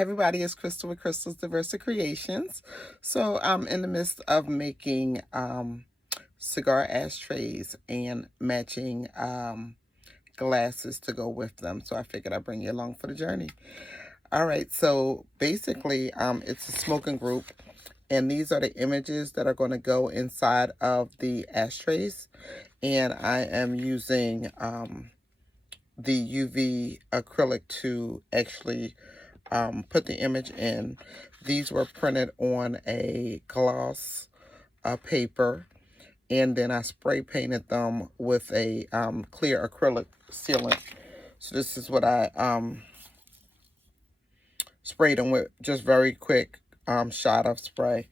everybody, it's Crystal with Crystal's Diverse Creations. So I'm in the midst of making cigar ashtrays and matching glasses to go with them. So I figured I'd bring you along for the journey. All right, so basically it's a smoking group, and these are the images that are going to go inside of the ashtrays. And I am using the UV acrylic to actually put the image in. These were printed on a gloss paper, and then I spray painted them with a clear acrylic sealant. So this is what I sprayed them with, just very quick shot of spray.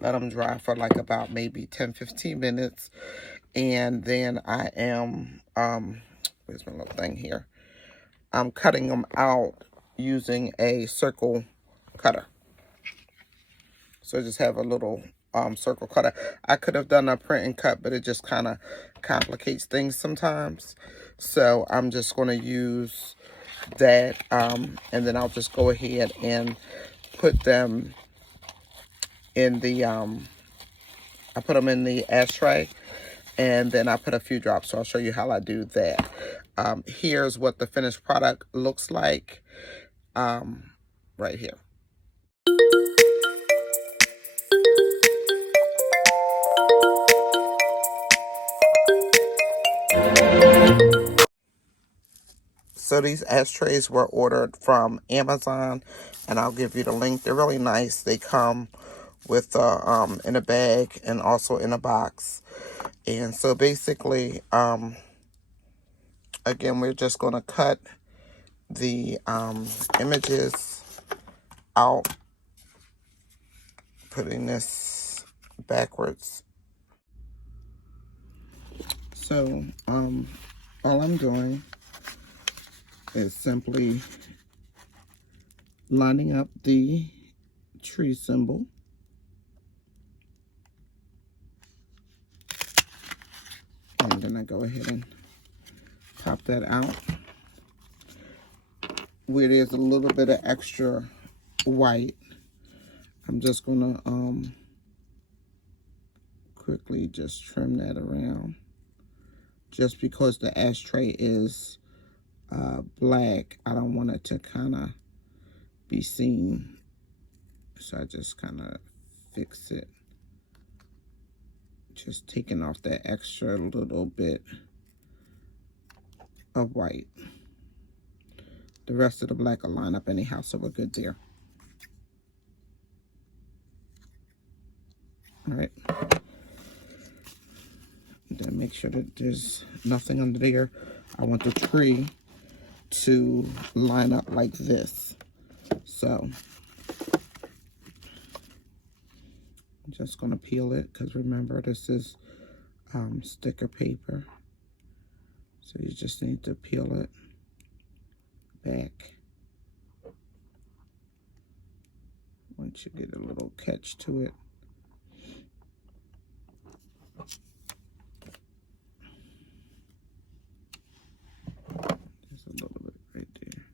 Let them dry for like about maybe 10-15 minutes, and then I am where's my little thing here, I'm cutting them out using a circle cutter. So I just have a little circle cutter. I could have done a print and cut, but it just kind of complicates things sometimes. So I'm just going to use that, and then I'll just go ahead and put them in the I put them in the ashtray, and then I put a few drops. So I'll show you how I do that. Here's what the finished product looks like right here. So these ashtrays were ordered from Amazon, and I'll give you the link. They're really nice. They come with in a bag and also in a box. And so basically, again, we're just going to cut the images out, putting this backwards. So all I'm doing is simply lining up the tree symbol, and then I go ahead and pop that out. Where there's a little bit of extra white, I'm just gonna quickly just trim that around, just because the ashtray is black. I don't want it to kind of be seen, so I just kind of fix it, just taking off that extra little bit of white. The rest of the black will line up anyhow, so we're good there. All right, and then make sure that there's nothing under there. I want the tree to line up like this. So I'm just going to peel it, because remember, this is sticker paper. So you just need to peel it back once you get a little catch to it. Just a little bit right there.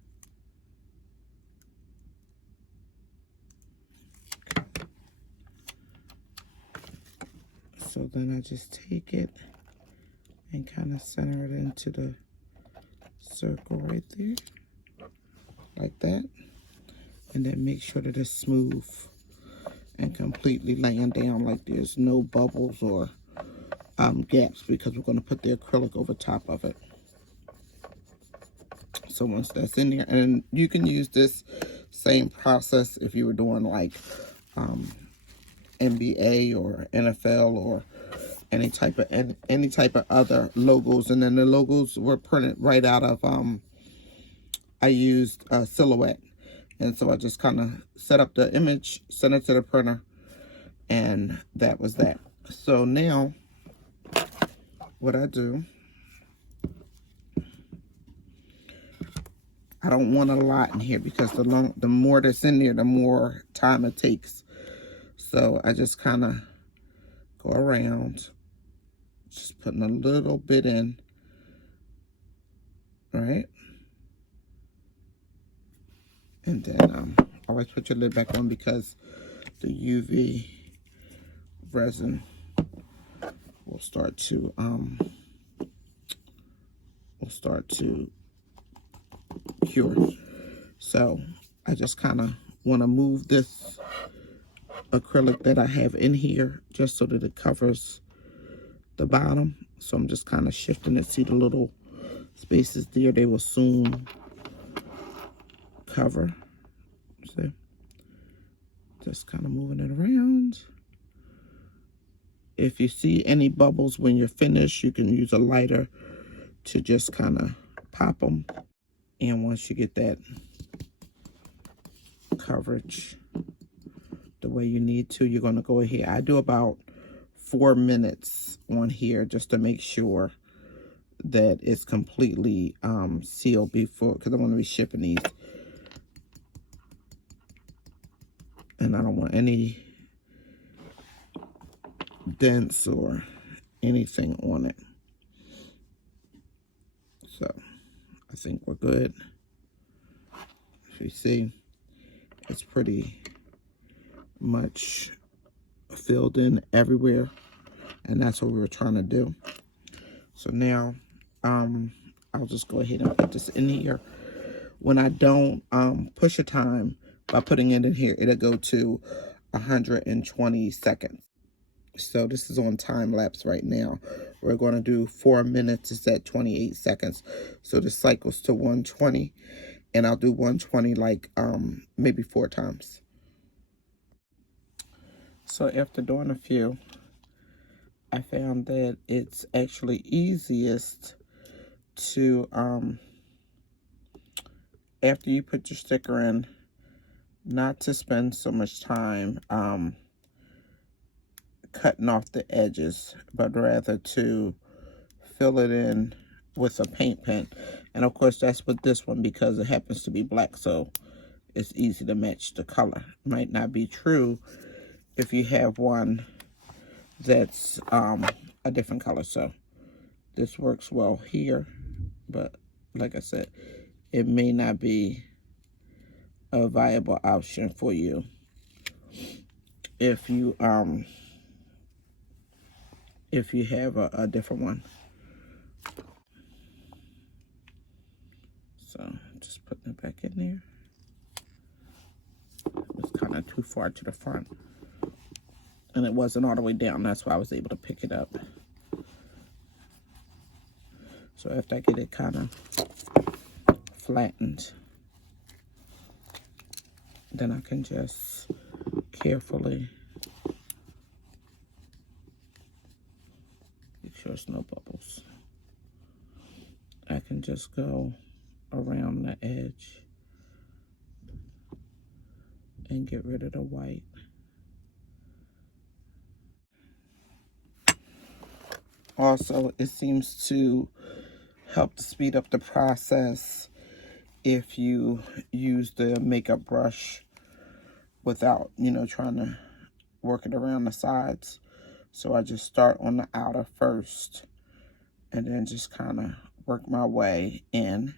Okay. So then I just take it and kind of center it into the circle right there, like that. And then make sure that it's smooth and completely laying down, like there's no bubbles or gaps, because we're going to put the acrylic over top of it. So once that's in there, and you can use this same process if you were doing like NBA or NFL or any type of other logos. And then the logos were printed right out of I used Silhouette, and so I just kind of set up the image, sent it to the printer, and that was that. So now what I do, I don't want a lot in here, because the more that's in there, the more time it takes. So I just kind of go around, just putting a little bit in, right? And then always put your lid back on because the UV resin will start to cure. So I just kind of want to move this acrylic that I have in here just so that it covers the bottom. So I'm just kind of shifting it. See the little spaces there? They will soon cover. See? Just kind of moving it around. If you see any bubbles when you're finished, you can use a lighter to just kind of pop them. And once you get that coverage the way you need to, you're going to go ahead. I do about 4 minutes on here just to make sure that it's completely sealed before, because I'm going to be shipping these. And I don't want any dents or anything on it. So I think we're good. If you see, it's pretty much filled in everywhere, and that's what we were trying to do. So now I'll just go ahead and put this in here. When I don't push a time by putting it in here, it'll go to 120 seconds. So this is on time lapse right now. We're going to do 4 minutes. It's at 28 seconds. So this cycles to 120, and I'll do 120 like maybe 4 times. So after doing a few, I found that it's actually easiest to, after you put your sticker in, not to spend so much time cutting off the edges, but rather to fill it in with a paint pen. And of course that's with this one because it happens to be black, so it's easy to match the color. Might not be true if you have one that's a different color. So this works well here, but like I said, it may not be a viable option for you if you have a different one. So just putting it back in there. It was kind of too far to the front, and it wasn't all the way down. That's why I was able to pick it up. So after I get it kind of flattened, then I can just carefully make sure there's no bubbles. I can just go around the edge and get rid of the white. Also, it seems to help to speed up the process if you use the makeup brush without, trying to work it around the sides. So I just start on the outer first and then just kind of work my way in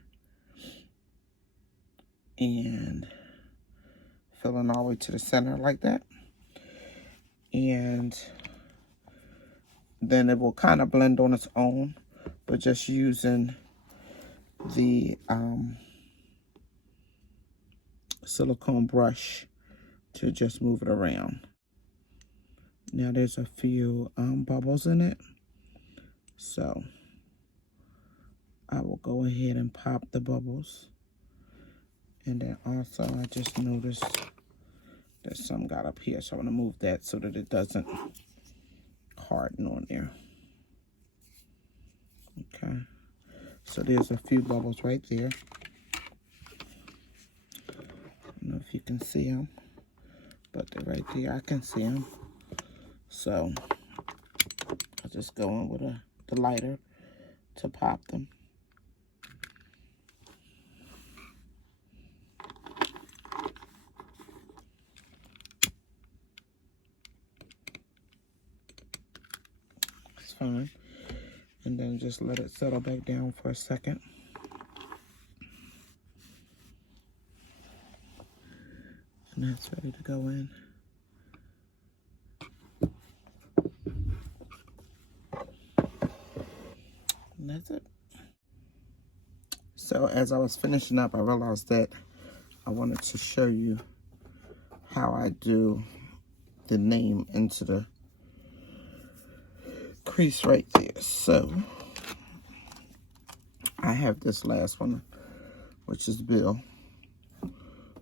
and filling all the way to the center like that. And then it will kind of blend on its own, but just using the silicone brush to just move it around. Now there's a few bubbles in it, so I will go ahead and pop the bubbles. And then also I just noticed that some got up here, so I'm going to move that so that it doesn't harden on there. Okay, so there's a few bubbles right there. I don't know if you can see them, but they're right there. I can see them. So I'll just go in with the lighter to pop them. It's fine. And then just let it settle back down for a second. And that's ready to go in. And that's it. So as I was finishing up, I realized that I wanted to show you how I do the name into the crease right there. So I have this last one, which is Bill.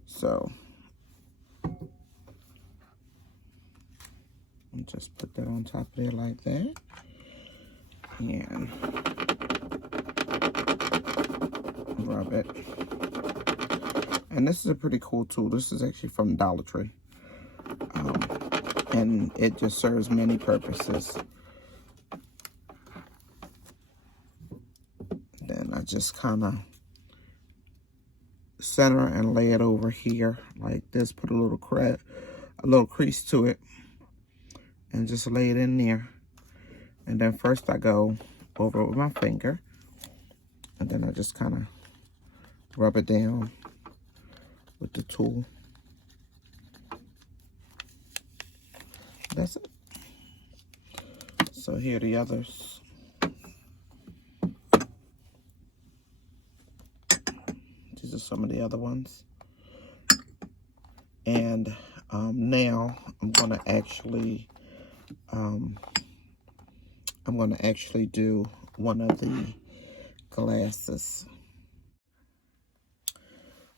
So I'll just put that on top of there like that. And rub it. And this is a pretty cool tool. This is actually from Dollar Tree. And it just serves many purposes. Then I just kind of center and lay it over here like this. Put a little crease to it, and just lay it in there. And then first I go over it with my finger, and then I just kind of rub it down with the tool. That's it. So here are the others. These are some of the other ones. And now I'm gonna actually do one of the glasses.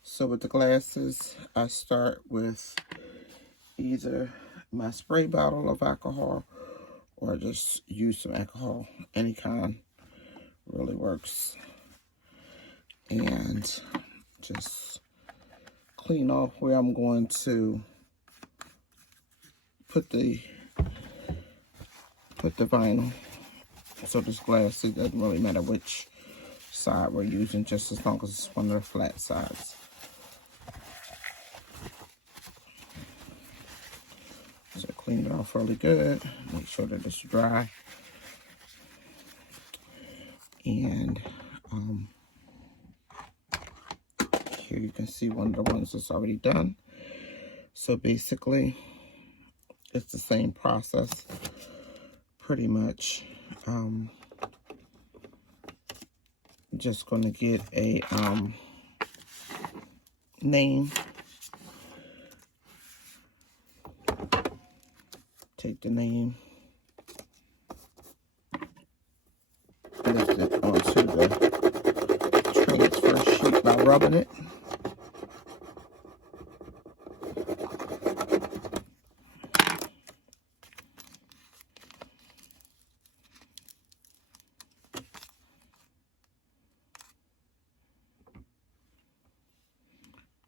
So with the glasses, I start with either my spray bottle of alcohol or just use some alcohol. Any kind really works. And just clean off where I'm going to put the vinyl. So this glass, it doesn't really matter which side we're using, just as long as it's one of the flat sides. So clean it off really good. Make sure that it's dry. And here you can see one of the ones that's already done. So basically, it's the same process, pretty much. Just going to get a name. Take the name, lift it onto the transfer sheet by rubbing it.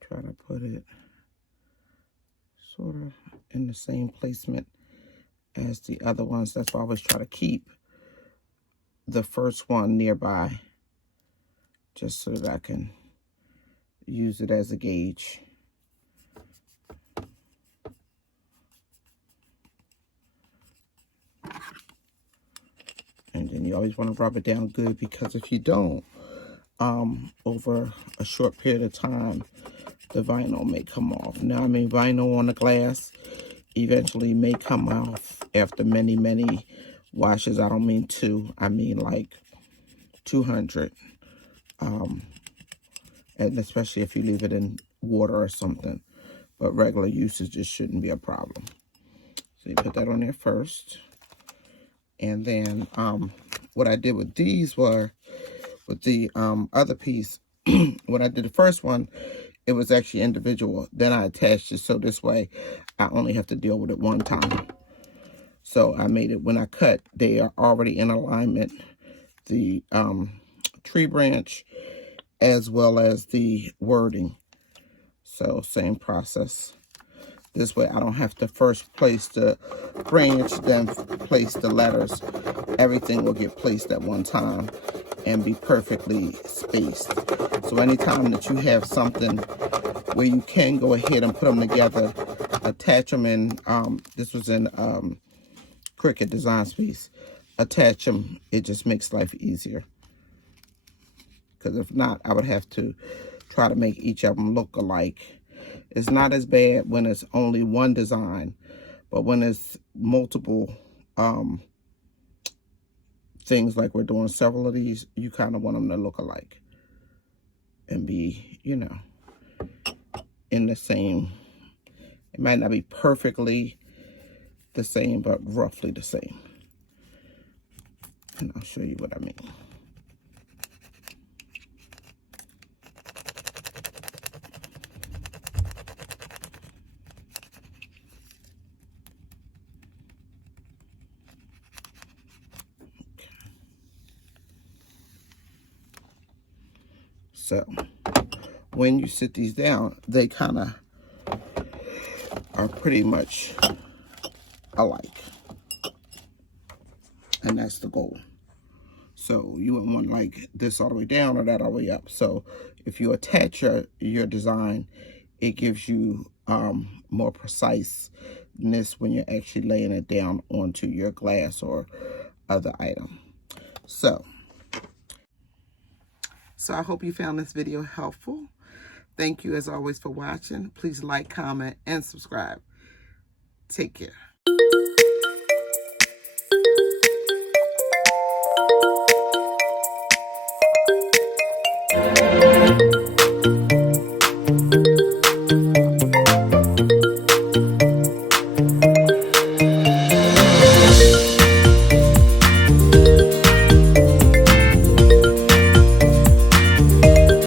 Try to put it sort of in the same placement as the other ones. That's why I always try to keep the first one nearby, just so that I can use it as a gauge. And then you always want to rub it down good, because if you don't, over a short period of time, the vinyl may come off. Now, I mean, vinyl on the glass eventually may come off after many, many washes. I don't mean 2, I mean like 200. And especially if you leave it in water or something. But regular usage, just shouldn't be a problem. So you put that on there first. And then what I did with these were, with the other piece, when I did the first one, it was actually individual. Then I attached it, so this way I only have to deal with it one time. So I made it, when I cut, they are already in alignment. The tree branch as well as the wording. So same process. This way I don't have to first place the branch, then place the letters. Everything will get placed at one time and be perfectly spaced. So anytime that you have something where you can go ahead and put them together, attach them in, this was in Cricut Design Space, attach them, it just makes life easier. Because if not, I would have to try to make each of them look alike. It's not as bad when it's only one design, but when it's multiple things, like we're doing several of these, you kind of want them to look alike and be, you know, in the same. It might not be perfectly the same, but roughly the same. And I'll show you what I mean. So when you sit these down, they kind of are pretty much alike. And that's the goal. So you wouldn't want like this all the way down or that all the way up. So if you attach your design, it gives you more preciseness when you're actually laying it down onto your glass or other item. So I hope you found this video helpful. Thank you as always for watching. Please like, comment, and subscribe. Take care.